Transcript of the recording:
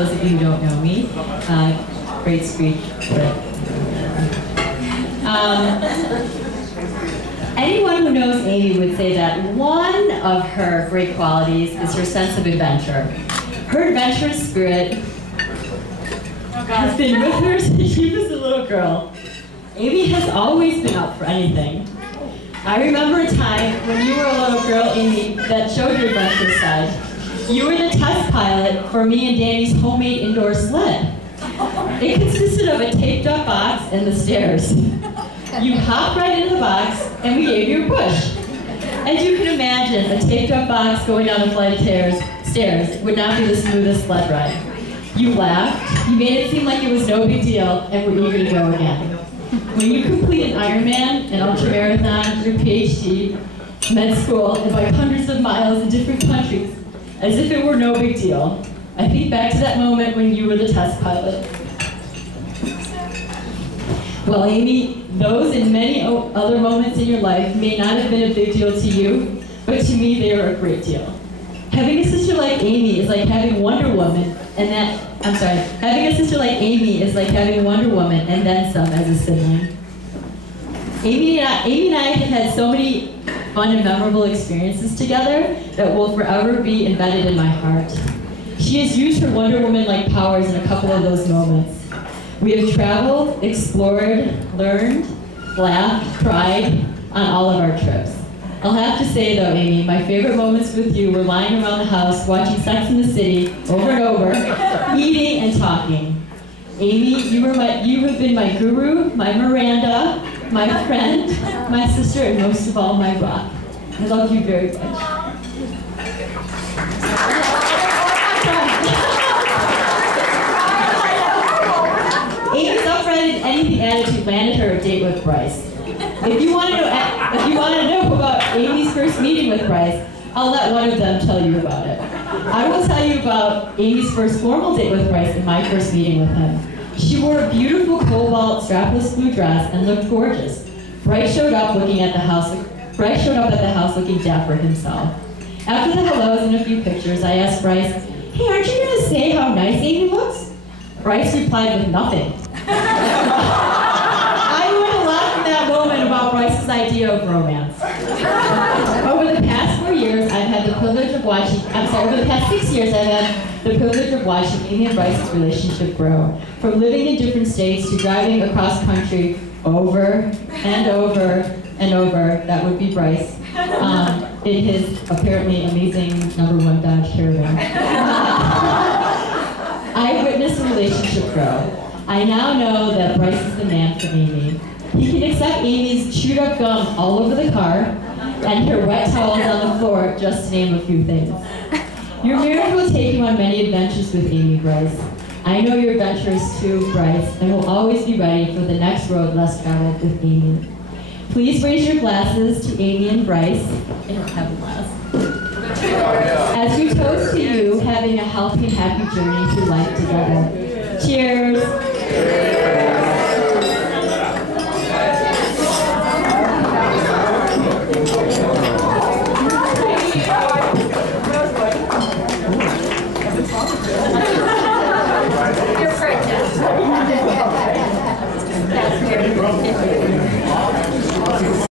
those of you who don't know me. Great speech. Anyone who knows Amy would say that one of her great qualities is her sense of adventure. Her adventurous spirit has been with her since she was a little girl. Amy has always been up for anything. I remember a time when you were a little girl, Amy, that showed your adventurous side. You were the test pilot for me and Danny's homemade indoor sled. It consisted of a taped-up box and the stairs. You hopped right into the box, and we gave you a push. As you can imagine, a taped-up box going down a flight of stairs would not be the smoothest sled ride. You laughed, you made it seem like it was no big deal, and were eager to go again. When you complete an Ironman, an ultramarathon, your PhD, med school, and bike hundreds of miles in different countries, as if it were no big deal, I think back to that moment when you were the test pilot. Well, Amy, those and many other moments in your life may not have been a big deal to you, but to me they are a great deal. Having a sister like Amy is like having Wonder Woman, having a sister like Amy is like having Wonder Woman and then some as a sibling. Amy and I have had so many fun and memorable experiences together that will forever be embedded in my heart. She has used her Wonder Woman-like powers in a couple of those moments. We have traveled, explored, learned, laughed, cried on all of our trips. I'll have to say though, Amy, my favorite moments with you were lying around the house watching Sex and the City over and over, eating and talking. Amy, you have been my guru, my Miranda, my friend, my sister, and most of all, my rock. I love you very much. Amy's upright and anything attitude landed her a date with Bryce. If you want to know about Amy's first meeting with Bryce, I'll let one of them tell you about it. I will tell you about Amy's first formal date with Bryce and my first meeting with him. She wore a beautiful cobalt strapless blue dress and looked gorgeous. Bryce showed up at the house looking dapper himself. After the hellos and a few pictures, I asked Bryce, "Hey, aren't you going to say how nice Amy looks?" Bryce replied with nothing. I learned a lot from that moment about Bryce's idea of romance. Over the past 6 years, I've had the privilege of watching Amy and Bryce's relationship grow. From living in different states to driving across country over and over and over, that would be Bryce, in his apparently amazing #1 Dodge Caravan. I witnessed the relationship grow. I now know that Bryce is the man for Amy. He can accept Amy's chewed up gum all over the car and her wet towels on the floor, just to name a few things. Your marriage will take you on many adventures with Amy, Bryce. I know you're adventurous too, Bryce, and will always be ready for the next road less traveled with Amy. Please raise your glasses to Amy and Bryce. I don't have a glass. As we toast to you, having a healthy and happy journey through life together. Cheers! You're pregnant.